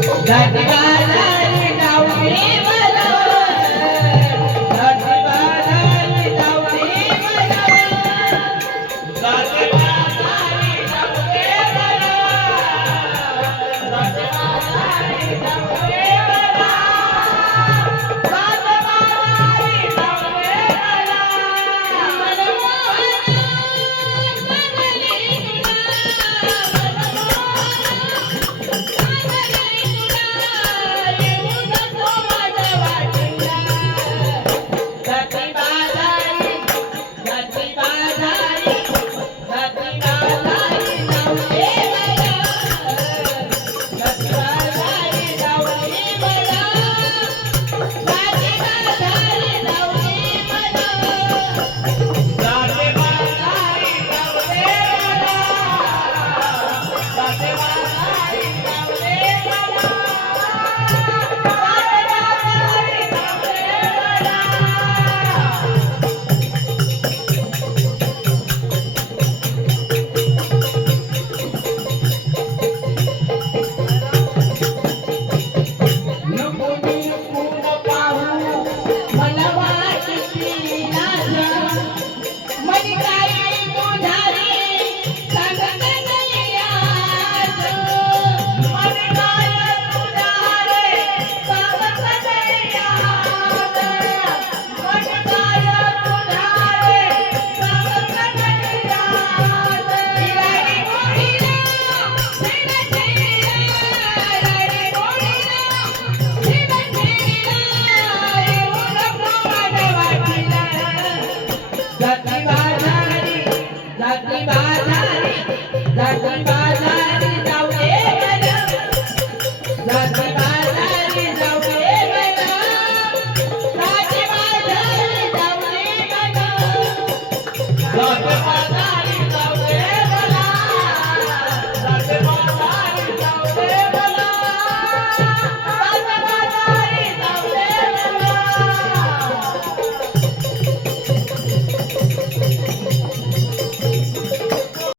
Got, got, got. পূর্ণ जाती बाजारी जाती बाजारी